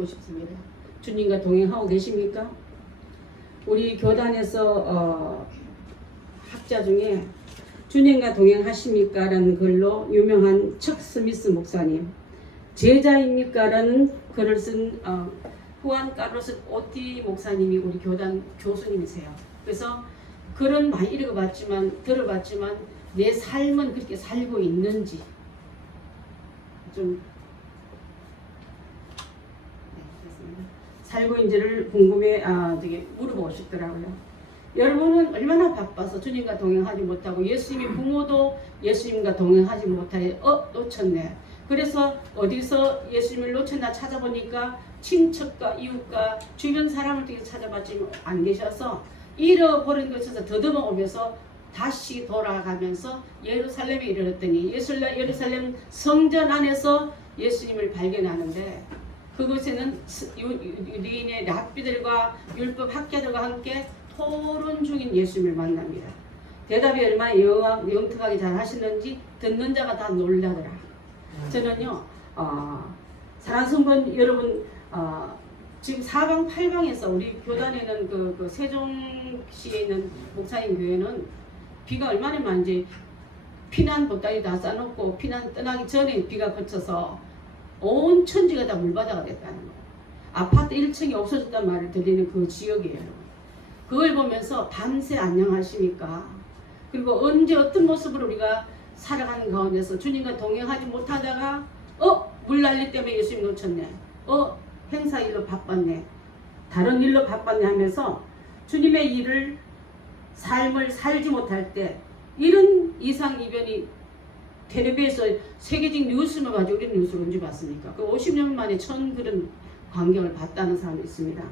묻고 싶습니다. 주님과 동행하고 계십니까? 우리 교단에서 학자 중에 주님과 동행하십니까? 라는 글로 유명한 척 스미스 목사님, 제자입니까? 라는 글을 쓴 후안 카르로스 오티 목사님이 우리 교단 교수님이세요. 그래서 글은 많이 들어봤지만 내 삶은 그렇게 살고 있는지 좀 살고 있는지를 되게 물어보고 싶더라고요. 여러분은 얼마나 바빠서 주님과 동행하지 못하고 예수님의 부모도 예수님과 동행하지 못하여 놓쳤네. 그래서 어디서 예수님을 놓쳤나 찾아보니까 친척과 이웃과 주변 사람을 되게 찾아봤지만 안 계셔서 잃어버린 것에서 더듬어 오면서 다시 돌아가면서 예루살렘에 이르렀더니 예루살렘 성전 안에서 예수님을 발견하는데 그곳에는 유대인의 랍비들과 율법 학자들과 함께 토론 중인 예수님을 만납니다. 대답이 얼마나 영특하게 잘 하시는지 듣는 자가 다 놀라더라. 저는요, 사랑하는 성도 여러분, 지금 사방팔방에서 우리 교단에는 그 세종시에 있는 목사님 교회는 비가 얼마나 많은지 피난 보따리 다 싸놓고 피난 떠나기 전에 비가 그쳐서 온 천지가 다 물바다가 됐다는 거예요. 아파트 1층이 없어졌단 말을 들리는 그 지역이에요. 그걸 보면서 밤새 안녕하십니까? 그리고 언제 어떤 모습으로 우리가 살아가는 가운데서 주님과 동행하지 못하다가 물 난리 때문에 예수님 놓쳤네. 행사 일로 바빴네. 다른 일로 바빴네 하면서 주님의 일을 삶을 살지 못할 때 이런 이상 이변이 텔레비에서 세계적 뉴스만 가지고 우리 뉴스를 언제 봤습니까? 그 50년 만에 처음 그런 광경을 봤다는 사람이 있습니다.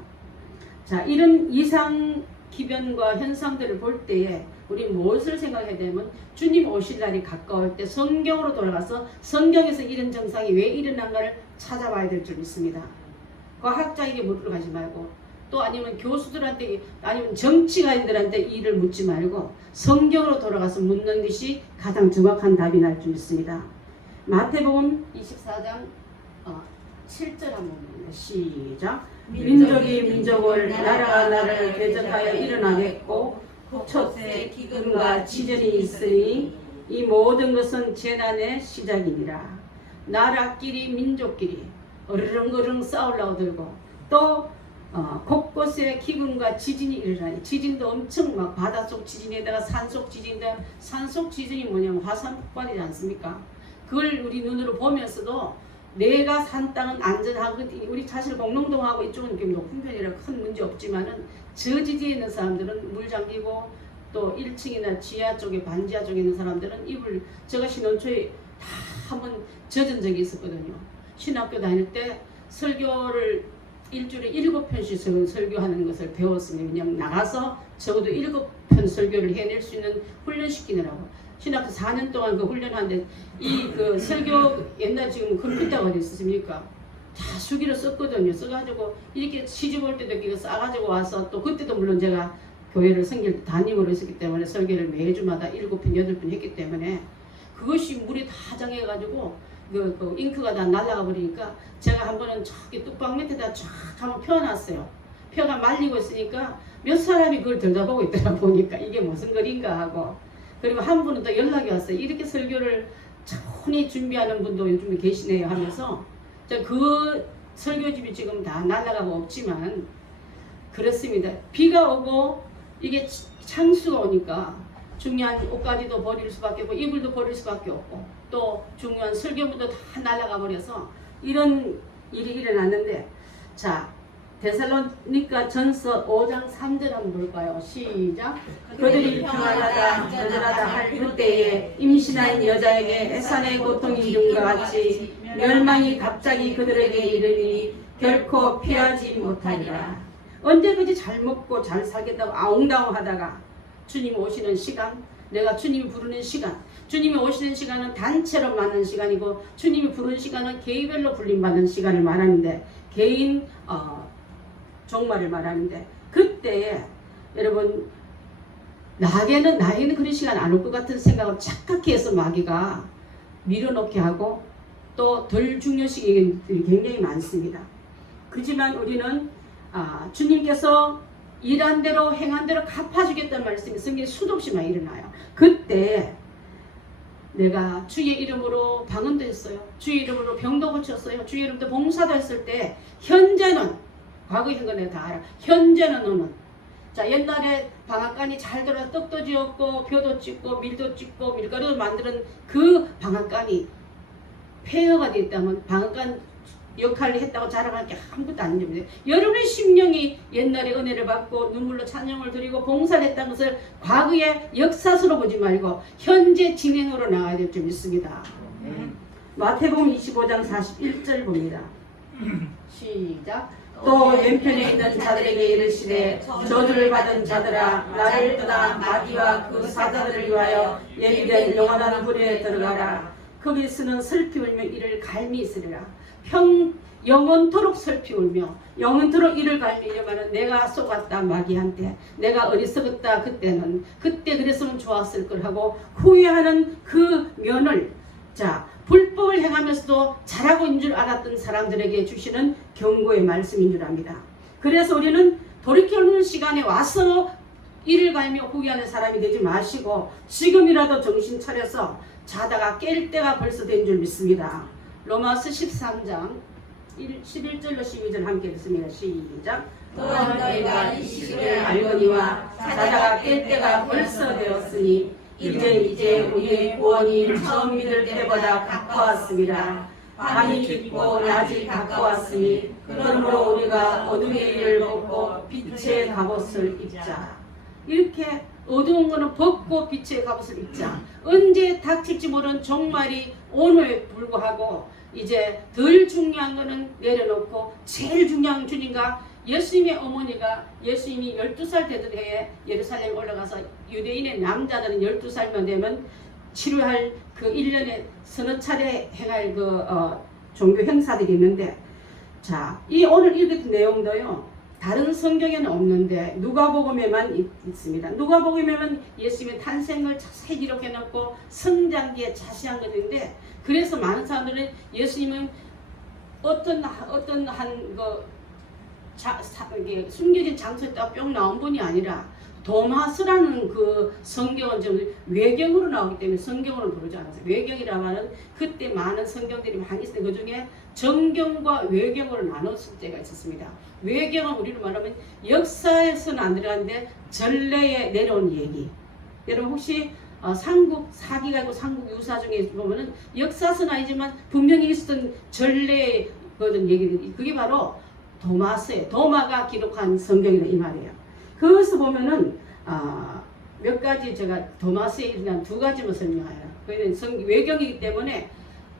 자, 이런 이상 기변과 현상들을 볼 때에 우리 무엇을 생각해야 되냐면 주님 오실 날이 가까울 때 성경으로 돌아가서 성경에서 이런 정상이 왜 일어난가를 찾아봐야 될 줄 믿습니다. 과학자에게 물으러 가지 말고 또 아니면 교수들한테 아니면 정치가인들한테 일을 묻지 말고 성경으로 돌아가서 묻는 것이 가장 정확한 답이 날 줄 믿습니다. 마태복음 24장 7절 한번 봅니다. 시작. 민족이 민족을 나라가 나라를 대적하여 일어나겠고 촛대 기근과 지전이 있으니 이 모든 것은 재난의 시작이니라. 나라끼리 민족끼리 어르렁어르렁 싸우려고 들고 또 곳곳에 기근과 지진이 일어나니 지진도 엄청 막 바닷속 지진에다가 산속 지진인데 산속 지진이 뭐냐면 화산 폭발이지 않습니까? 그걸 우리 눈으로 보면서도 내가 산 땅은 안전하고 우리 사실 공릉동하고 이쪽은 좀 높은 편이라 큰 문제 없지만은 저 지지에 있는 사람들은 물 잠기고 또 1층이나 지하 쪽에 반지하 쪽에 있는 사람들은 이불 제가 신혼초에 다 한번 젖은 적이 있었거든요. 신학교 다닐 때 설교를 일주일에 7편씩 설교하는 것을 배웠습니다. 왜냐하면 나가서 적어도 7편 설교를 해낼 수 있는 훈련시키느라고. 신학교 4년 동안 그 훈련하는데 이 그 설교 옛날 지금 컴퓨터가 어디 있습니까? 다 수기로 썼거든요. 써가지고 이렇게 시집 올 때도 이렇게 싸가지고 와서 또 그때도 물론 제가 교회를 섬길 때 담임으로 했었기 때문에 설교를 매주마다 7편, 8편 했기 때문에 그것이 물이 다 장해가지고 그 잉크가 다 날아가 버리니까 제가 한 번은 저기 뚝방 밑에다 쫙 한번 펴놨어요. 펴가 말리고 있으니까 몇 사람이 그걸 들여다보고 있더라 보니까 이게 무슨 글인가 하고 그리고 한 분은 또 연락이 왔어요. 이렇게 설교를 천히 준비하는 분도 요즘에 계시네요 하면서 그 설교집이 지금 다 날아가고 없지만 그렇습니다. 비가 오고 이게 창수가 오니까 중요한 옷가지도 버릴 수밖에 없고 이불도 버릴 수밖에 없고 또 중요한 설교문도 다 날아가 버려서 이런 일이 일어났는데 자 데살로니가 전서 5장 3절 한번 볼까요? 시작. 그들이 평안하다 안전하다 할 그때에 임신한 여자에게 애산의 고통이 이름과 같이 멸망이 갑자기 그들에게 이르니 결코 피하지 못하리라. 언제까지 잘 먹고 잘 살겠다고 아웅다웅 하다가 주님 오시는 시간, 내가 주님이 부르는 시간, 주님이 오시는 시간은 단체로 맞는 시간이고 주님이 부르는 시간은 개인별로 불림받는 시간을 말하는데 개인 종말을 말하는데 그때 여러분 나에게는 그런 시간 안 올 것 같은 생각을 착각해 해서 마귀가 밀어넣게 하고 또 덜 중요시 얘기들이 굉장히 많습니다. 그지만 우리는 주님께서 일한 대로 행한 대로 갚아주겠다는 말씀이 성경에 수도 없이 많이 일어나요. 그때 내가 주의 이름으로 방언도 했어요. 주의 이름으로 병도 고쳤어요. 주의 이름으로 봉사도 했을 때 현재는 과거에 한 거 내가 다 알아. 현재는 너는 자 옛날에 방앗간이 잘 돌아 떡도 지었고 벼도 찍고 밀도 찍고 밀가루도 만드는 그 방앗간이 폐허가 됐다면 방앗간 역할을 했다고 자랑할 게 아무것도 아닙니다. 여러분의 심령이 옛날에 은혜를 받고 눈물로 찬양을 드리고 봉사를 했다는 것을 과거의 역사서로 보지 말고 현재 진행으로 나가야 될 줄 믿습니다. 마태복음 25장 41절 봅니다. 시작. 또 왼편에 있는 자들에게 이르시되 저주를 받은 자들아 나를 떠나 마귀와 그 사자들을 위하여 예비된 영원한 불에 들어가라. 거기서는 슬피 울며 이를 갈미 있으리라. 영원토록 슬피 울며 영원토록 이를 갈미려면 내가 속았다 마귀한테 내가 어리석었다 그때 그랬으면 좋았을 걸 하고 후회하는 그 면을 불법을 행하면서도 잘하고 있는 줄 알았던 사람들에게 주시는 경고의 말씀인 줄 압니다. 그래서 우리는 돌이켜오는 시간에 와서 이를 갈며 후회하는 사람이 되지 마시고 지금이라도 정신 차려서 자다가 깰 때가 벌써 된 줄 믿습니다. 로마서 13장 11절로 12절 함께 읽습니다. 시작. 또한 너희가 이 시기를 알거니와 자다가 깰 때가 벌써 되었으니 이제 우리의 구원이 처음 믿을 때보다 가까웠습니다. 밤이 깊고 낮이 가까웠으니 그러므로 우리가 어둠의 일을 벗고 빛의 갑옷을 입자. 이렇게 어두운 거는 벗고 빛의 갑옷을 입자. 언제 닥칠지 모르는 종말이 오늘에 불구하고 이제 덜 중요한 거는 내려놓고 제일 중요한 주님과 예수님의 어머니가 예수님이 12살 되던 해에 예루살렘에 올라가서 유대인의 남자들은 12살만 되면 치료할 그 1년에 서너 차례 행할 종교 행사들이 있는데 이 오늘 읽은 내용도요 다른 성경에는 없는데 누가복음에만 있습니다. 누가복음에만 예수님의 탄생을 자세히 기록해놓고 성장기에 자세한 것인데 그래서 많은 사람들은 예수님은 어떤 숨겨진 장소에 딱 뿅 나온 분이 아니라 도마스라는 그 성경은 좀 외경으로 나오기 때문에 성경으로 부르지 않았어요. 외경이라면 그때 많은 성경들이 많이 있어요. 그 중에 정경과 외경으로 나눴을 때가 있었습니다. 외경은 우리로 말하면 역사에서는 안 들어가는데 전례에 내려온 얘기. 여러분 혹시 삼국 사기가 있고 삼국 유사 중에 보면은 역사서는 아니지만 분명히 있었던 전례의 얘기들이 그게 바로 도마스예요. 도마가 기록한 성경이다 이 말이에요. 거기서 보면은 몇 가지 제가 도마스에 일어난 두 가지만 설명해요. 그는 외경이기 때문에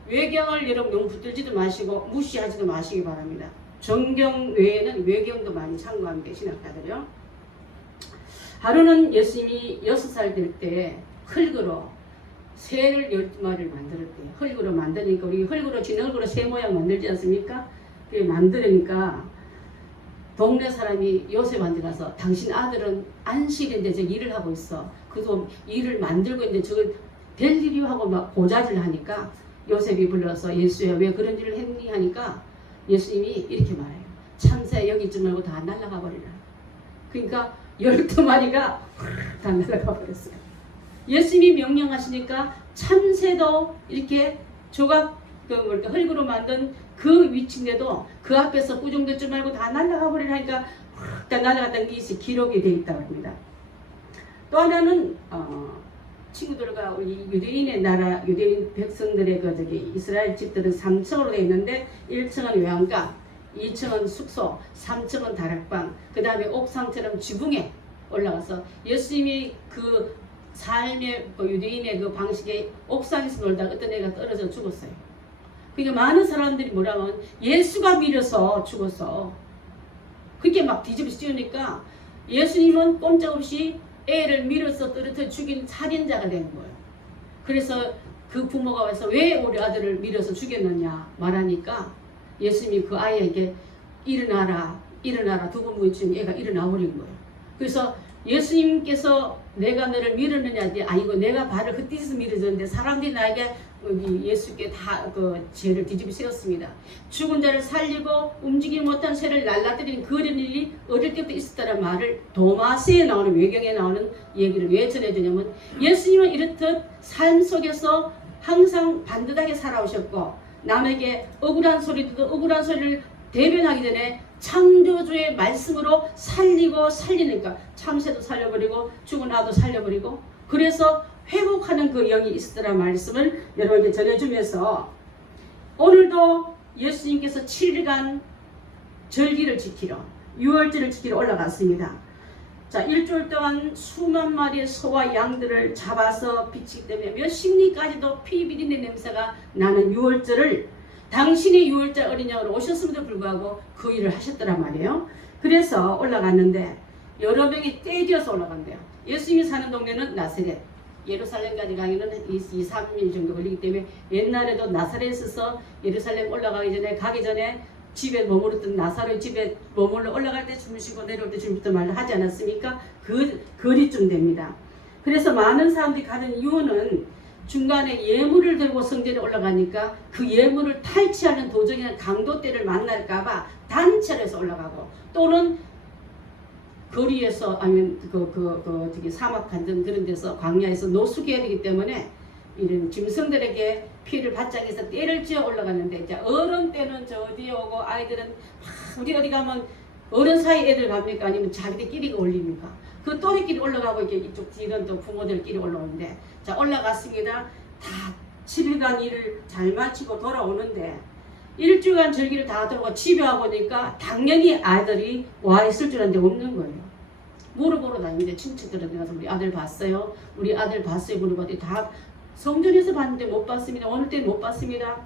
외경을 여러분 너무 붙들지도 마시고 무시하지도 마시기 바랍니다. 정경 외에는 외경도 많이 참고하면 돼 신학자들이요. 하루는 예수님이 6살 될 때 흙으로 새를 12마리를 만들었대요. 흙으로 만드니까 우리 흙으로 진 흙으로 새 모양 만들지 않습니까? 그게 만들으니까 동네 사람이 요셉한테 가서 당신 아들은 안식인데 저 일을 하고 있어. 그래서 일을 만들고 있는데 저걸 될 일이 하고 막 고자질 하니까 요셉이 불러서 예수야 왜 그런 일을 했니 하니까 예수님이 이렇게 말해요. 참새 여기 있지 말고 다 날아가 버리라. 그러니까 12마리가 다 날아가 버렸어요. 예수님이 명령하시니까 참새도 이렇게 조각 흙으로 만든 그 위치인데도 그 앞에서 꾸중되지 말고 다 날아가 버리라 하니까 다 날아갔다는 게 기록이 되어 있다고 합니다. 또 하나는 친구들과 우리 유대인의 나라 유대인 백성들의 이스라엘 집들은 3층으로 되어 있는데 1층은 외양간, 2층은 숙소, 3층은 다락방, 그 다음에 옥상처럼 지붕에 올라가서 예수님이 그 삶의 유대인의 그 방식에 옥상에서 놀다가 어떤 애가 떨어져 죽었어요. 그러니까 많은 사람들이 뭐라면 예수가 밀어서 죽었어. 그렇게 막 뒤집어 씌우니까 예수님은 꼼짝없이 애를 밀어서 떨어져 죽인 살인자가 되는 거예요. 그래서 그 부모가 와서 왜 우리 아들을 밀어서 죽였느냐 말하니까 예수님이 그 아이에게 일어나라 두 번 부딪히는 애가 일어나 버린 거예요. 그래서 예수님께서 내가 너를 밀었느냐, 아니고 내가 발을 헛디뎌서 밀어줬는데 사람들이 나에게 예수께 다 그 죄를 뒤집어 세웠습니다. 죽은 자를 살리고 움직이지 못한 새를 날라뜨리는 그런 일이 어릴 때부터 있었다는 말을 도마스에 나오는, 외경에 나오는 얘기를 왜 전해주냐면, 예수님은 이렇듯 삶 속에서 항상 반듯하게 살아오셨고, 남에게 억울한 소리 듣고 억울한 소리를 대변하기 전에 창조주의 말씀으로 살리고 살리니까, 참새도 살려버리고 죽은 아도 살려버리고, 그래서 회복하는 그 영이 있었다는 말씀을 여러분께 전해주면서, 오늘도 예수님께서 7일간 절기를 지키러, 유월절을 지키러 올라갔습니다. 자, 일주일 동안 수만 마리의 소와 양들을 잡아서 비치기 때문에 몇십 리까지도 피 비린내 냄새가 나는 유월절을, 당신이 유월절 어린 양으로 오셨음에도 불구하고 그 일을 하셨더란 말이에요. 그래서 올라갔는데 여러 명이 떼지어서 올라간대요. 예수님이 사는 동네는 나사렛, 예루살렘까지 가기는 2-3일 정도 걸리기 때문에 옛날에도 나사렛에서 예루살렘 가기 전에 집에 머무르던, 나사렛 집에 머물러 올라갈 때 주무시고 내려올 때 주무시던 말을 하지 않았습니까? 그 거리쯤 됩니다. 그래서 많은 사람들이 가는 이유는 중간에 예물을 들고 성전에 올라가니까 그 예물을 탈취하는 도적이나 강도떼를 만날까봐 단체로 해서 올라가고, 또는 거리에서, 아니면 저기 사막 같은 그런 데서, 광야에서 노숙해야 되기 때문에 이런 짐승들에게 피해를 받지 않기 위해서 떼를 지어 올라갔는데, 이제 어른 때는 저 어디에 오고, 아이들은 우리 어디 가면 어른 사이 애들 갑니까? 아니면 자기들끼리 올립니까? 그 또래끼리 올라가고, 이렇게 이쪽 뒤는 또 부모들끼리 올라오는데, 자, 올라갔습니다. 다 7일간 일을 잘 마치고 돌아오는데, 일주일간 절기를 다 돌고 집에 와보니까 당연히 아들이 와 있을 줄 알았는데 없는 거예요. 물어보러 다니는데 친척들한테 가서 우리 아들 봤어요? 우리 아들 봤어요? 물어봤더니 다 성전에서 봤는데 못 봤습니다. 오늘 때는 못 봤습니다.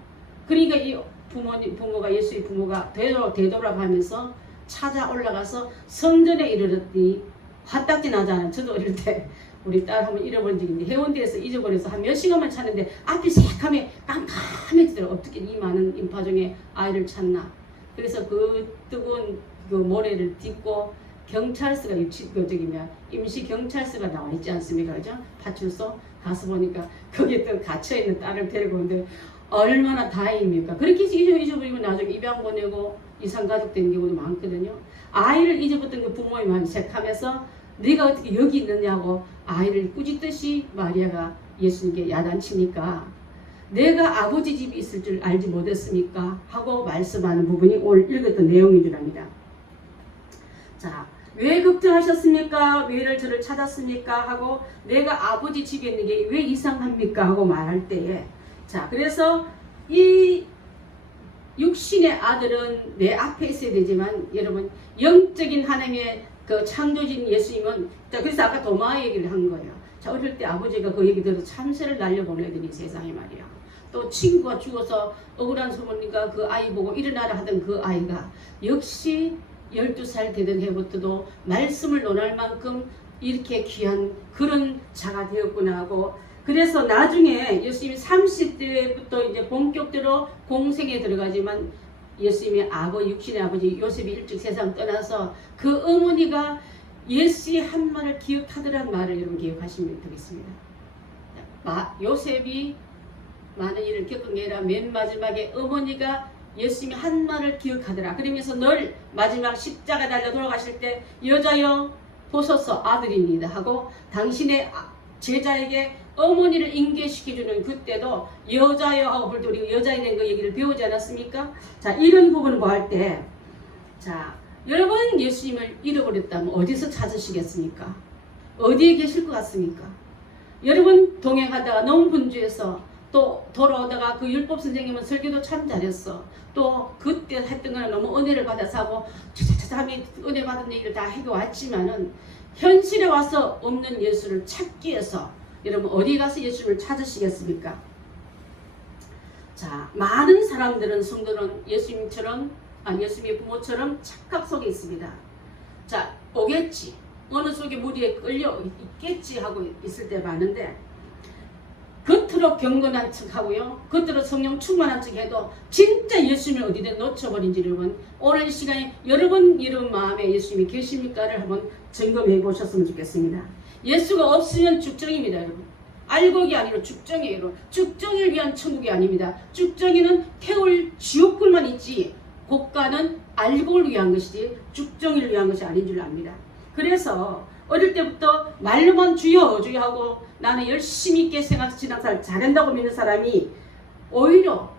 그러니까 이 부모가, 예수의 부모가 되돌아가면서 찾아 올라가서 성전에 이르렀더니 화딱지 나잖아요. 저도 어릴 때 우리 딸 한번 잃어버린 적이 있는데, 해운대에서 잊어버려서 한 몇 시간만 찾는데 앞이 새카매 깜깜해지더라고요. 어떻게 이 많은 인파 중에 아이를 찾나. 그래서 그 뜨거운 그 모래를 딛고 경찰서가 임시 경찰서가 나와 있지 않습니까? 그죠? 파출소 가서 보니까 거기에 또 갇혀있는 딸을 데리고 오는데 얼마나 다행입니까? 그렇게 잊어버리면 나중에 입양 보내고 이산가족 된 경우도 많거든요. 아이를 잊어버렸던 그 부모의 마음이 색하면서 네가 어떻게 여기 있느냐고 아이를 꾸짖듯이 마리아가 예수님께 야단치니까, 내가 아버지 집에 있을 줄 알지 못했습니까? 하고 말씀하는 부분이 오늘 읽었던 내용인 줄 압니다. 자, 왜 걱정하셨습니까? 왜 저를 찾았습니까? 하고 내가 아버지 집에 있는 게 왜 이상합니까? 하고 말할 때에, 자, 그래서 이 육신의 아들은 내 앞에 있어야 되지만, 여러분 영적인 하나님의 그 창조진 예수님은, 자, 그래서 아까 도마 얘기를 한 거예요. 자, 어릴 때 아버지가 그 얘기 들어서 참새를 날려보내더니 세상에 말이야. 또 친구가 죽어서 억울한 소문이니까 그 아이 보고 일어나라 하던 그 아이가 역시 12살 되던 해부터도 말씀을 논할 만큼 이렇게 귀한 그런 자가 되었구나 하고, 그래서 나중에 예수님이 30대부터 이제 본격적으로 공생에 들어가지만, 예수님의 육신의 아버지 요셉이 일찍 세상 떠나서 그 어머니가 예수의 한 말을 기억하더란 말을 여러분 기억하시면 되겠습니다. 요셉이 많은 일을 겪은 게 아니라 맨 마지막에 어머니가 예수님이 한 말을 기억하더라. 그러면서 늘 마지막 십자가 달려 돌아가실 때, 여자여 보소서 아들입니다 하고 당신의 제자에게 어머니를 인계시켜주는, 그때도 여자여 하고 부를 때 우리가 여자에 대한 그 얘기를 배우지 않았습니까? 자, 이런 부분을 보할 때, 자, 여러분 예수님을 잃어버렸다면 어디서 찾으시겠습니까? 어디에 계실 것 같습니까? 여러분 동행하다가 너무 분주해서, 또 돌아오다가 그 율법 선생님은 설교도 참 잘했어, 또 그때 했던 거는 너무 은혜를 받아서 하고 차차차 하면 은혜 받은 얘기를 다 해왔지만은, 현실에 와서 없는 예수를 찾기 위해서 여러분 어디 가서 예수를 찾으시겠습니까? 자, 많은 사람들은, 성도는 예수님처럼, 예수님의 부모처럼 착각 속에 있습니다. 자, 오겠지, 어느 속에 무리에 끌려 있겠지 하고 있을 때 많은데, 겉으로 겉으로 경건한 척하고요, 겉으로 성령 충만한 척해도 진짜 예수님을 어디든 놓쳐버린지 여러분, 오늘 이 시간에 여러분 마음에 예수님이 계십니까를 한번 점검해 보셨으면 좋겠습니다. 예수가 없으면 죽정입니다 여러분. 알곡이 아니라 죽정이에요. 죽정이를 위한 천국이 아닙니다. 죽정이는 태울 지옥불만 있지, 고가는 알곡을 위한 것이지 죽정이를 위한 것이 아닌 줄 압니다. 그래서 어릴 때부터 말로만 주여 주여 하고 나는 열심히 있게 신앙생활 잘한다고 믿는 사람이 오히려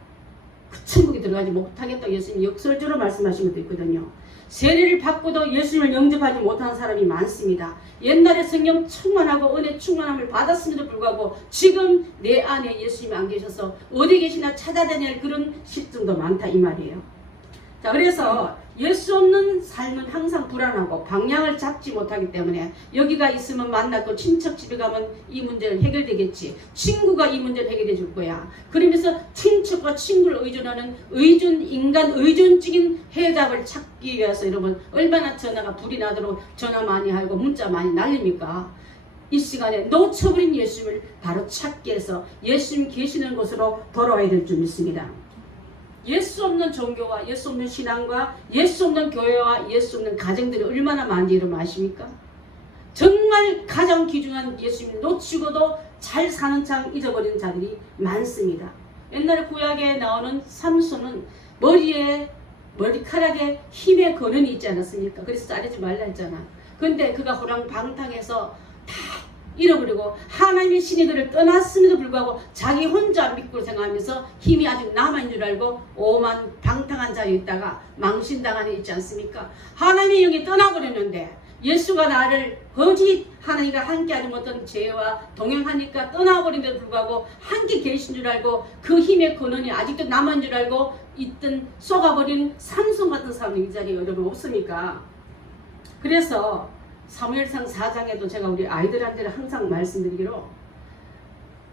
그 천국에 들어가지 못하겠다고 예수님이 역설적으로 말씀하신 것도 있거든요. 세례를 받고도 예수님을 영접하지 못하는 사람이 많습니다. 옛날에 성령 충만하고 은혜 충만함을 받았음에도 불구하고 지금 내 안에 예수님이 안 계셔서 어디 계시나 찾아다닐 그런 시점도 많다 이 말이에요. 자, 그래서 예수 없는 삶은 항상 불안하고 방향을 잡지 못하기 때문에 여기가 있으면 만났고 친척 집에 가면 이 문제는 해결되겠지, 친구가 이 문제를 해결해 줄 거야, 그러면서 친척과 친구를 의존하는 인간 의존적인 해답을 찾기 위해서 여러분 얼마나 전화가 불이 나도록 전화 많이 하고 문자 많이 날립니까? 이 시간에 놓쳐버린 예수님을 바로 찾기 위해서 예수님 계시는 곳으로 돌아와야 될 줄 믿습니다. 예수 없는 종교와 예수 없는 신앙과 예수 없는 교회와 예수 없는 가정들이 얼마나 많은지 여러분 아십니까? 정말 가장 귀중한 예수님을 놓치고도 잘 사는 참 잊어버리는 자들이 많습니다. 옛날에 구약에 나오는 삼손은 머리카락에 힘의 근원이 있지 않았습니까? 그래서 자르지 말라 했잖아. 근데 그가 호랑방탕해서 다 잃어버리고 하나님의 신이 그를 떠났음에도 불구하고 자기 혼자 믿고 생각하면서 힘이 아직 남아있는 줄 알고 오만 방탕한 자리에 있다가 망신당한 일 있지 않습니까? 하나님의 영이 떠나버렸는데 예수가 나를 거짓 하나님과 함께하지 못한 죄와 동행하니까 떠나버린데도 불구하고 함께 계신 줄 알고 그 힘의 근원이 아직도 남아있는 줄 알고 있던 쏘가버린 삼손 같은 사람이 이 자리에 여러분 없습니까? 그래서 사무엘상 4장에도 제가 우리 아이들한테는 항상 말씀드리기로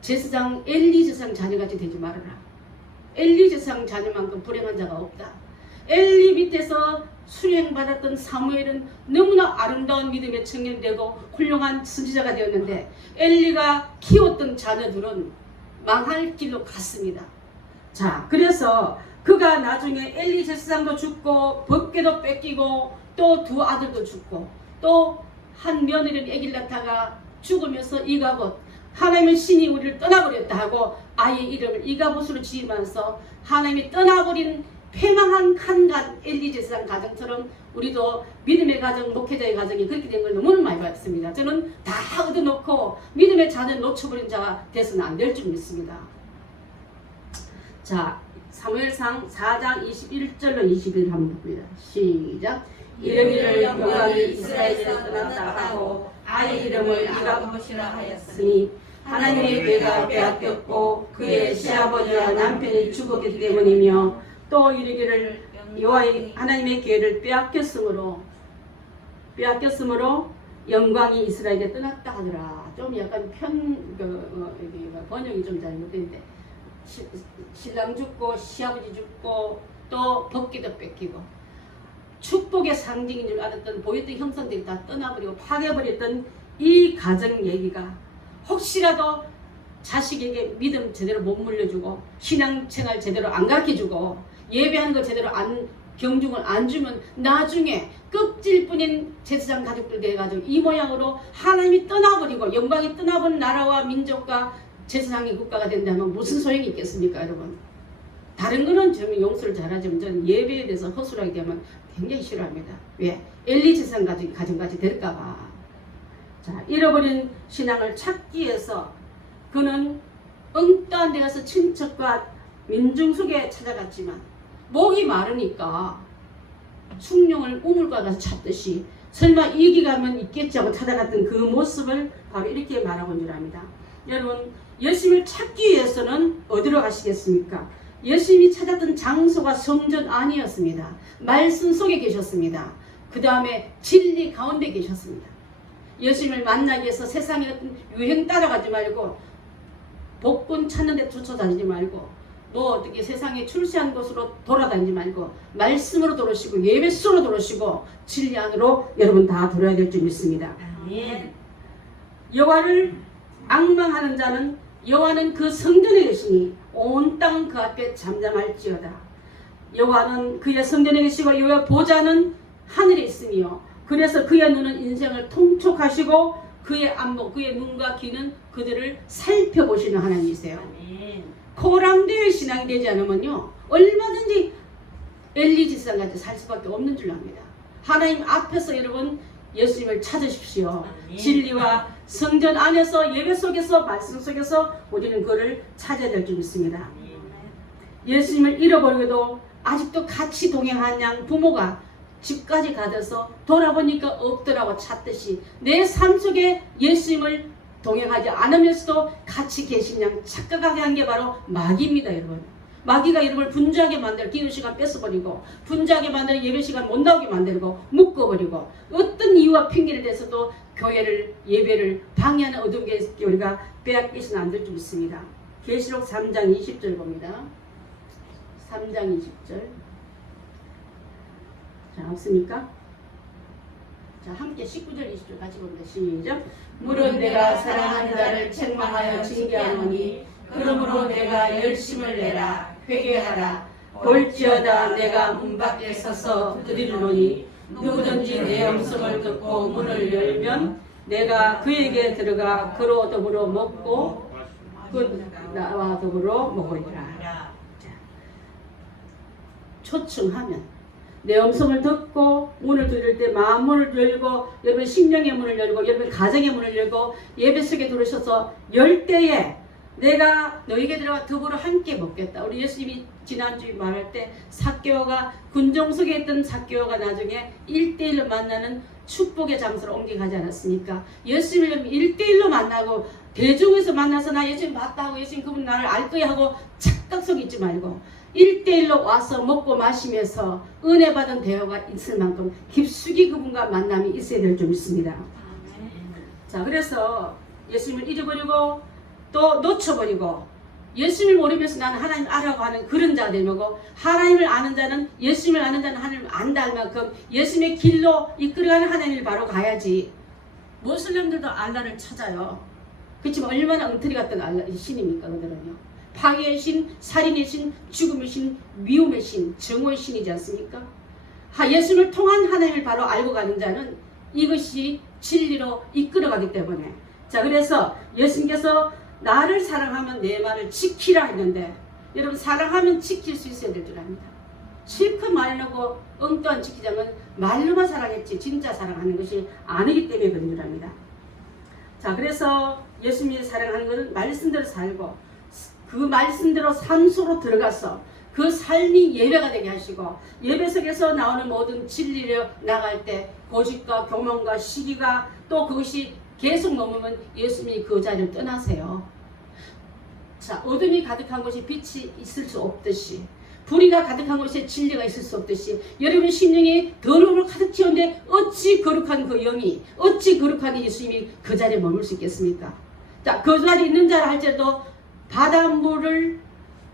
제사장 엘리 제사장 자녀같이 되지 말아라. 엘리 제사장 자녀만큼 불행한 자가 없다. 엘리 밑에서 수령받았던 사무엘은 너무나 아름다운 믿음의 청년되고 훌륭한 선지자가 되었는데 엘리가 키웠던 자녀들은 망할 길로 갔습니다. 자, 그래서 그가 나중에 엘리 제사장도 죽고 법궤도 뺏기고 또 두 아들도 죽고 또 한 며느리는 아기를 낳다가 죽으면서 이가봇, 하나님의 신이 우리를 떠나버렸다 하고 아이의 이름을 이가봇으로 지으면서 하나님이 떠나버린 패망한 한갓 엘리 제사장 가정처럼 우리도 믿음의 가정, 목회자의 가정이 그렇게 된 걸 너무 많이 봤습니다. 저는 다 얻어놓고 믿음의 자녀를 놓쳐버린 자가 돼서는 안 될 줄 믿습니다. 자, 사무엘상 4장 21절로 21절 한번 봅니다. 시작. 이르기를 영광이 이스라엘에서 떠났다 하고 아이 이름을 이가봇이라 하였으니 하나님의 궤가 빼앗겼고 그의 시아버지와 남편이 죽었기 때문이며 또 이르기를 여호와의 하나님의 궤를 빼앗겼으므로 영광이 이스라엘에 떠났다 하더라. 좀 약간 번역이 좀 잘못된데 신랑 죽고 시아버지 죽고 또 법궤도 뺏기고 축복의 상징인 줄 알았던 보였던 형상들이 다 떠나버리고 파괴버렸던 이 가정 얘기가 혹시라도 자식에게 믿음 제대로 못 물려주고 신앙생활 제대로 안 가르쳐주고 예배하는 거 제대로 경중을 안 주면 나중에 껍질뿐인 제사장 가족들 돼가지고 이 모양으로 하나님이 떠나버리고 영광이 떠나버린 나라와 민족과 제사장의 국가가 된다면 무슨 소용이 있겠습니까 여러분? 다른 거는 저는 용서를 잘하지만 저는 예배에 대해서 허술하게 되면 굉장히 싫어합니다. 왜? 엘리 제사장 가정까지 될까봐. 자, 잃어버린 신앙을 찾기 위해서 그는 엉뚱한 데 가서 친척과 민중 속에 찾아갔지만 목이 마르니까 숭늉을 우물가 가서 찾듯이 설마 이기 가면 있겠지 하고 찾아갔던 그 모습을 바로 이렇게 말하고 있는 줄 압니다. 여러분, 예수님을 찾기 위해서는 어디로 가시겠습니까? 예수님이 찾았던 장소가 성전 아니었습니다. 말씀 속에 계셨습니다. 그 다음에 진리 가운데 계셨습니다. 예수님을 만나기 위해서 세상의 어떤 유행 따라가지 말고 복권 찾는 데 쫓아다니지 말고 뭐 어떻게 세상에 출세한 곳으로 돌아다니지 말고 말씀으로 돌아오시고 예배소로 돌아오시고 진리 안으로 여러분 다 들어야 될 줄 믿습니다. 아멘. 여호와를 앙망하는 자는 여호와는 그 성전에 계시니 온 땅은 그 앞에 잠잠할지어다. 여호와는 그의 성전에 계시고 여호와의 보좌는 하늘에 있으며 그래서 그의 눈은 인생을 통촉하시고 그의 안목, 그의 눈과 귀는 그들을 살펴보시는 하나님이세요. 코랑되의 신앙이 되지 않으면요 얼마든지 엘리지상같이 살 수밖에 없는 줄 압니다. 하나님 앞에서 여러분 예수님을 찾으십시오. 진리와 성전 안에서 예배 속에서 말씀 속에서 우리는 그를 찾아야 될 줄 믿습니다. 예수님을 잃어버리고도 아직도 같이 동행한 양 부모가 집까지 가서 돌아보니까 없더라고 찾듯이 내 삶 속에 예수님을 동행하지 않으면서도 같이 계신 양 착각하게 한 게 바로 마귀입니다. 여러분, 마귀가 여러분을 분주하게 만들어 기도 시간 뺏어버리고 분주하게 만들어 예배 시간 못 나오게 만들고 묶어버리고 어떤 이유와 핑계를 대서도 교회를 예배를 방해하는 어둠에 우리가 빼앗기서는 안 될 줄 믿습니다. 계시록 3장 20절 봅니다. 3장 20절. 자, 없습니까? 자, 함께 19절 20절 같이 봅니다. 시작. 물은 내가 사랑하는 자를 책망하여 징계하노니 그러므로 내가 열심을 내라 회개하라. 볼지어다 내가 문 밖에 서서 두드리노니 누구든지 내 음성을 듣고 문을 열면 내가 그에게 들어가 그로 더불어 먹고 그 나와 더불어 먹으리라. 초청하면 내 음성을 듣고 문을 두드릴 때 마음 문을 열고 여러분 심령의 문을 열고 여러분 가정의 문을 열고 예배 속에 들어오셔서 열 때에 내가 너에게 들어가 더불어 함께 먹겠다. 우리 예수님이 지난주에 말할 때 삭개오가 군종 속에 있던 삭개오가 나중에 1대1로 만나는 축복의 장소로 옮겨가지 않았습니까? 예수님을 1대1로 만나고 대중에서 만나서 나 예수님 맞다 하고 예수님 그분 나를 알 거야 하고 착각 속에 있지 말고 1대1로 와서 먹고 마시면서 은혜 받은 대화가 있을 만큼 깊숙이 그분과 만남이 있어야 될 줄 믿습니다. 자, 그래서 예수님을 잊어버리고 또 놓쳐버리고 예수님을 모르면서 나는 하나님 알아고 하는 그런 자가 되고 하나님을 아는 자는 예수님을 아는 자는 하나님을 안다 할 만큼 예수님의 길로 이끌어가는 하나님을 바로 가야지. 모슬렘들도 알라를 찾아요. 그렇지만 얼마나 엉터리 같은 알라 신입니까? 그들은요. 파괴의 신, 살인의 신, 죽음의 신, 미움의 신, 정오의 신이지 않습니까? 예수님을 통한 하나님을 바로 알고 가는 자는 이것이 진리로 이끌어가기 때문에 자 그래서 예수님께서 나를 사랑하면 내 말을 지키라 했는데 여러분 사랑하면 지킬 수 있어야 될 줄 압니다. 실컷 말해놓고 엉뚱한 지키자면 말로만 사랑했지 진짜 사랑하는 것이 아니기 때문에 그런 줄 압니다. 자 그래서 예수님이 사랑하는 것은 말씀대로 살고 그 말씀대로 삶 속으로 들어가서 그 삶이 예배가 되게 하시고 예배 속에서 나오는 모든 진리를 나갈 때 고집과 교만과 시기가 또 그것이 계속 넘으면 예수님이 그 자리를 떠나세요. 자, 어둠이 가득한 곳에 빛이 있을 수 없듯이 불의가 가득한 곳에 진리가 있을 수 없듯이 여러분 심령이 더러움을 가득 채웠는데 어찌 거룩한 그 영이 어찌 거룩한 예수님이 그 자리에 머물 수 있겠습니까? 자, 그 자리에 있는 자라 할지라도 바닷물을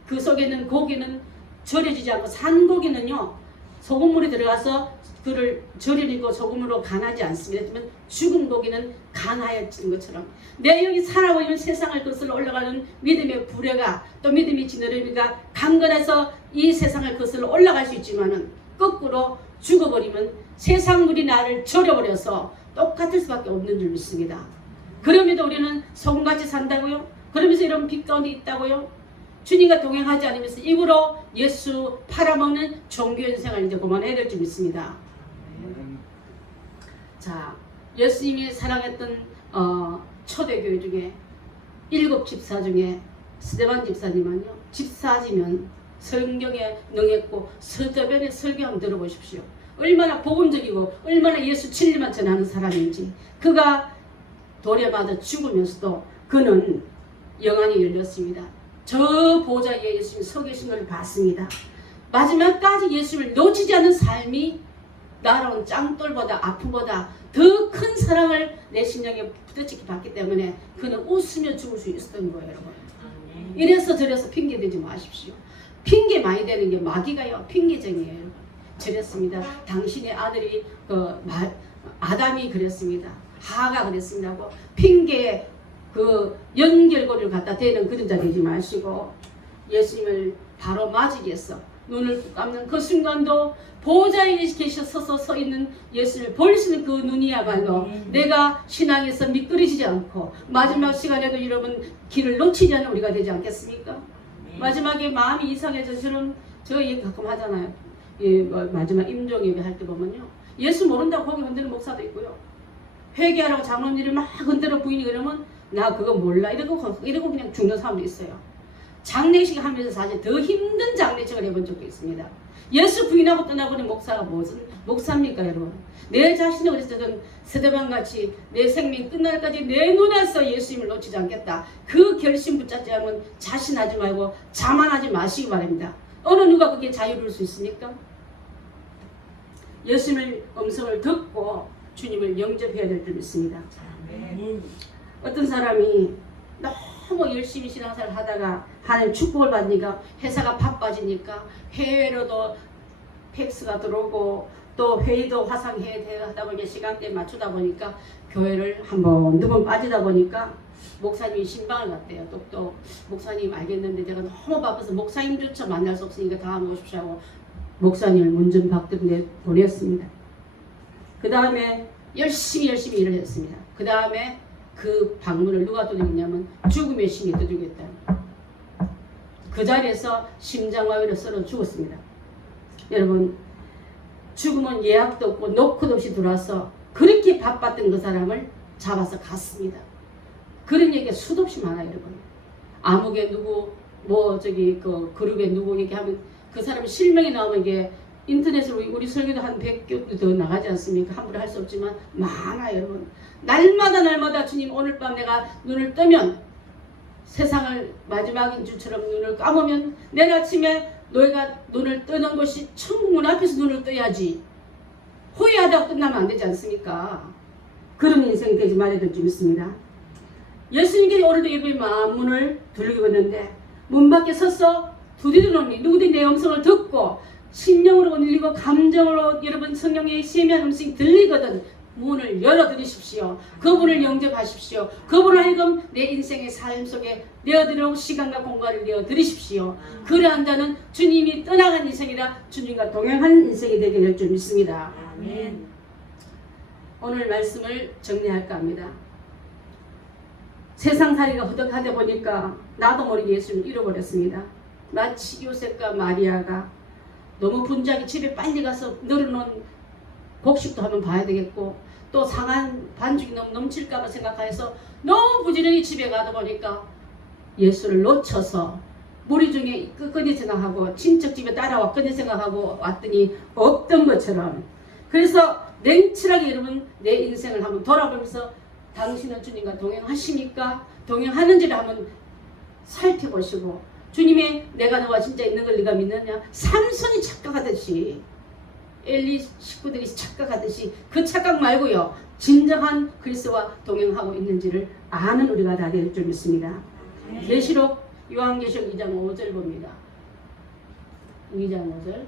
그 속에 있는 고기는 절여지지 않고 산고기는요 소금물이 들어가서 그를 절여지고 소금으로 간하지 않습니다. 하지만 죽은 고기는 간하여지는 것처럼 내 영이 살아보이는 세상을 거슬러 올라가는 믿음의 부레가 또 믿음의 지느러미가 강건해서 이 세상을 거슬러 올라갈 수 있지만은 거꾸로 죽어버리면 세상물이 나를 절여버려서 똑같을 수밖에 없는 줄 믿습니다. 그럼에도 우리는 소금같이 산다고요? 그러면서 이런 빛 가운데 있다고요? 주님과 동행하지 않으면서 입으로 예수 팔아먹는 종교인 생활 이제 그만해야 될 줄 믿습니다. 자, 예수님이 사랑했던 초대교회 중에 7 집사 중에 스데반 집사님은요 집사지면 성경에 능했고 서대변의 설교 한번 들어보십시오. 얼마나 복음적이고 얼마나 예수 진리만 전하는 사람인지 그가 돌에 맞아 죽으면서도 그는 영안이 열렸습니다. 저 보좌 위에 예수님이 서 계신 것을 봤습니다. 마지막까지 예수님을 놓치지 않는 삶이 날아온 짱돌보다 아픔보다 더 큰 사랑을 내 심령에 부대찌게 받기 때문에 그는 웃으며 죽을 수 있었던 거예요. 여러분. 이래서 저래서 핑계 대지 마십시오. 핑계 많이 대는 게 마귀가요 핑계쟁이에요. 여러분. 저랬습니다. 당신의 아들이 아담이 그랬습니다. 하가 그랬습니다. 핑계에 그 연결고리를 갖다 대는 그런 자 되지 마시고 예수님을 바로 맞이기 위해서 눈을 감는 그 순간도 보좌에 계셔서 서 있는 예수를 볼 수 있는 그 눈이야말로 내가 신앙에서 미끄러지지 않고 마지막 시간에도 여러분 길을 놓치지 않는 우리가 되지 않겠습니까? 마지막에 마음이 이상해져처럼 저 얘기 가끔 하잖아요. 마지막 임종 예배 할 때 보면요. 예수 모른다고 거기 흔드는 목사도 있고요. 회개하라고 장로님들이 막 흔들어 부인이 그러면 나 그거 몰라 이러고 그냥 죽는 사람도 있어요. 장례식 하면서 사실 더 힘든 장례식을 해본 적도 있습니다. 예수 부인하고 떠나보는 목사가 무슨 목사입니까 여러분? 내 자신이 어디서든 스데반같이 내 생명 끝날까지 내 눈에서 예수님을 놓치지 않겠다. 그 결심 붙잡지 않으면 자신하지 말고 자만하지 마시기 바랍니다. 어느 누가 그게 자유로울 수 있습니까? 예수님의 음성을 듣고 주님을 영접해야 될 줄 믿습니다. 어떤 사람이 너무 열심히 신앙생활 하다가 하나님 축복을 받으니까 회사가 바빠지니까 해외로도 팩스가 들어오고 또 회의도 화상회의 하다 보니까 시간대에 맞추다 보니까 교회를 한 번, 두 번 빠지다 보니까 목사님이 신방을 갔대요. 또 목사님 알겠는데 내가 너무 바빠서 목사님조차 만날 수 없으니까 다음에 오십시오 하고 목사님을 문전박대로 보냈습니다. 그 다음에 열심히 일을 했습니다. 그 다음에 그 방문을 누가 두드리냐면 죽음의 신이 두드리겠다. 그 자리에서 심장마비로 썰어 죽었습니다. 여러분 죽음은 예약도 없고 노크도 없이 들어와서 그렇게 바빴던 그 사람을 잡아서 갔습니다. 그런 얘기가 수도 없이 많아요. 여러분 아무개 누구 그 그룹에 누구 얘기하면 그 사람이 실명이 나오면 이게 인터넷으로 우리 설교도 한 100교 더 나가지 않습니까? 함부로 할 수 없지만 많아요. 여러분 날마다 주님 오늘 밤 내가 눈을 뜨면 세상을 마지막인 줄처럼 눈을 감으면 내일 아침에 너희가 눈을 뜨는 것이 천문 앞에서 눈을 떠야지 후회하다가 끝나면 안 되지 않습니까? 그런 인생이 되지 말아야 될 줄 믿습니다. 예수님께 오늘도 예배 만문을 두들기고 있는데 문 밖에 서서 두드리노니 누구든지 내 음성을 듣고 심령으로 울리고 감정으로 여러분 성령의 세미한 음성이 들리거든 문을 열어드리십시오. 그분을 영접하십시오. 그분을 하여금 내 인생의 삶 속에 내어드리고 시간과 공간을 내어드리십시오. 그러한 자는 주님이 떠나간 인생이라 주님과 동행한 인생이 되게 될 줄 믿습니다. 아멘. 오늘 말씀을 정리할까 합니다. 세상살이가 허덕하다 보니까 나도 모르게 예수님을 잃어버렸습니다. 마치 요셉과 마리아가 너무 분주하게 집에 빨리 가서 널어놓은 곡식도 한번 봐야 되겠고 또 상한 반죽이 너무 넘칠까봐 생각해서 너무 부지런히 집에 가다 보니까 예수를 놓쳐서 무리 중에 끝까지 생각하고 친척 집에 따라와 끝까지 생각하고 왔더니 없던 것처럼 그래서 냉철하게 여러분 내 인생을 한번 돌아보면서 당신은 주님과 동행하십니까? 동행하는지를 한번 살펴보시고 주님의 내가 너와 진짜 있는 걸 네가 믿느냐? 삼손이 착각하듯이 엘리 식구들이 착각하듯이 그 착각 말고요. 진정한 그리스도와 동행하고 있는지를 아는 우리가 다 될 줄 믿습니다. 계시록 요한계시록 2장 5절 봅니다. 2장 5절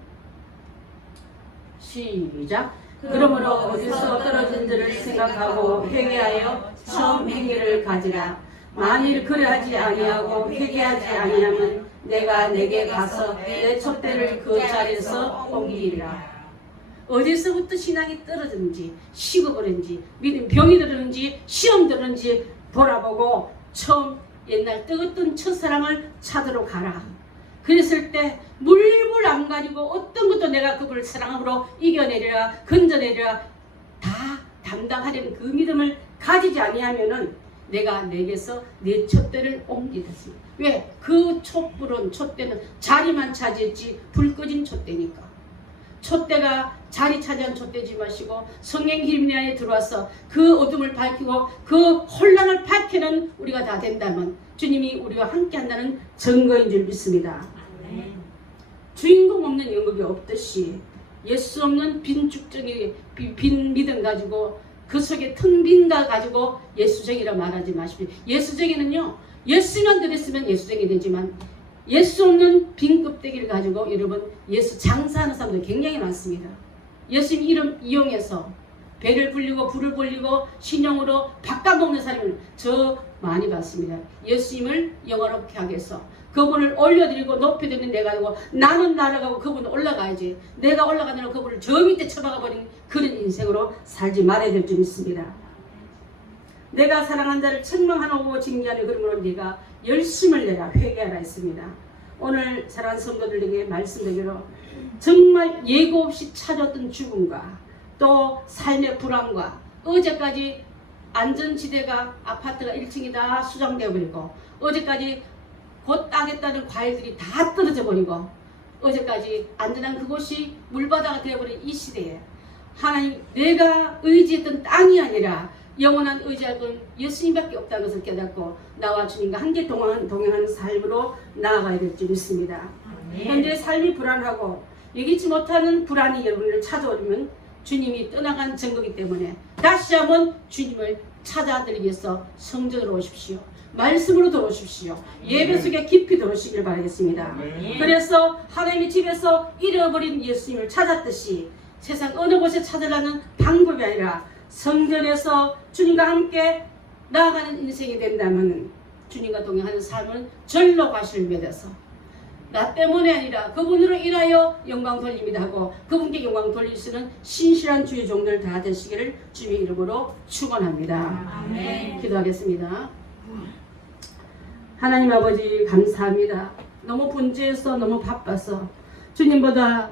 시작. 그러므로 어디서 떨어진지를 생각하고 회개하여 처음 행위를 가지라. 만일 그래하지 아니하고 회개하지 아니하면 내가 내게 가서 내 촛대를 그 자리에서 옮기리라. 어디서부터 신앙이 떨어졌는지 식어버렸는지 믿음 병이 들었는지 시험 들었는지 돌아보고 처음 옛날 뜨겁던 첫사랑을 찾으러 가라. 그랬을 때 물불 안 가지고 어떤 것도 내가 그분을 사랑으로 이겨내리라 건져내리라 다 담당하려는 그 믿음을 가지지 아니하면은 내가 내게서 내 촛대를 옮기겠습니다. 왜? 그 촛불은 촛대는 자리만 차지했지 불 꺼진 촛대니까. 촛대가 자리 차지한 촛대지 마시고 성령 기름 안에 들어와서 그 어둠을 밝히고 그 혼란을 밝히는 우리가 다 된다면 주님이 우리와 함께 한다는 증거인 줄 믿습니다. 주인공 없는 영역이 없듯이 예수 없는 빈 축적이 빈 믿음 가지고 그 속에 텅 빈가 가지고 예수쟁이라 말하지 마십시오. 예수쟁이는요 예수만 들었으면 예수쟁이 되지만 예수 없는 빈 껍데기를 가지고 여러분 예수 장사하는 사람들 굉장히 많습니다. 예수님 이름 이용해서 배를 불리고 불을 불리고 신용으로 바꿔먹는 사람을 저 많이 봤습니다. 예수님을 영화롭게 하기 위해서 그분을 올려드리고 높여드리는 내가 아니고 나는 날아가고 그분은 올라가야지. 내가 올라가느라 그분을 저 밑에 처박아 버린 그런 인생으로 살지 말아야 될 줄 믿습니다. 내가 사랑한 자를 책망하고 징계하는 그러므로 네가 열심을 내라 회개하라 했습니다. 오늘 사랑하는 성도들에게 말씀드리기로 정말 예고 없이 찾아왔던 죽음과 또 삶의 불안과 어제까지 안전지대가 아파트가 1층이 다 수정되어 버리고 어제까지 곧 따겠다는 과일들이 다 떨어져 버리고 어제까지 안전한 그곳이 물바다가 되어버린 이 시대에 하나님 내가 의지했던 땅이 아니라 영원한 의지할 건 예수님밖에 없다는 것을 깨닫고 나와 주님과 함께 동행하는 삶으로 나아가야 될 줄 믿습니다. 현재 삶이 불안하고 예기치 못하는 불안이 여러분을 찾아오면 주님이 떠나간 증거이기 때문에 다시 한번 주님을 찾아드리기 위해서 성전으로 오십시오. 말씀으로 들어오십시오. 예배 속에 깊이 들어오시길 바라겠습니다. 그래서 하나님의 집에서 잃어버린 예수님을 찾았듯이 세상 어느 곳에 찾으려는 방법이 아니라 성전에서 주님과 함께 나아가는 인생이 된다면 주님과 동행하는 삶은 절로 가실 믿어서 나 때문에 아니라 그분으로 인하여 영광 돌립니다 하고 그분께 영광 돌릴 수 있는 신실한 주의 종들 다 되시기를 주님의 이름으로 축원합니다. 아멘. 기도하겠습니다. 하나님 아버지 감사합니다. 너무 분주해서 너무 바빠서 주님보다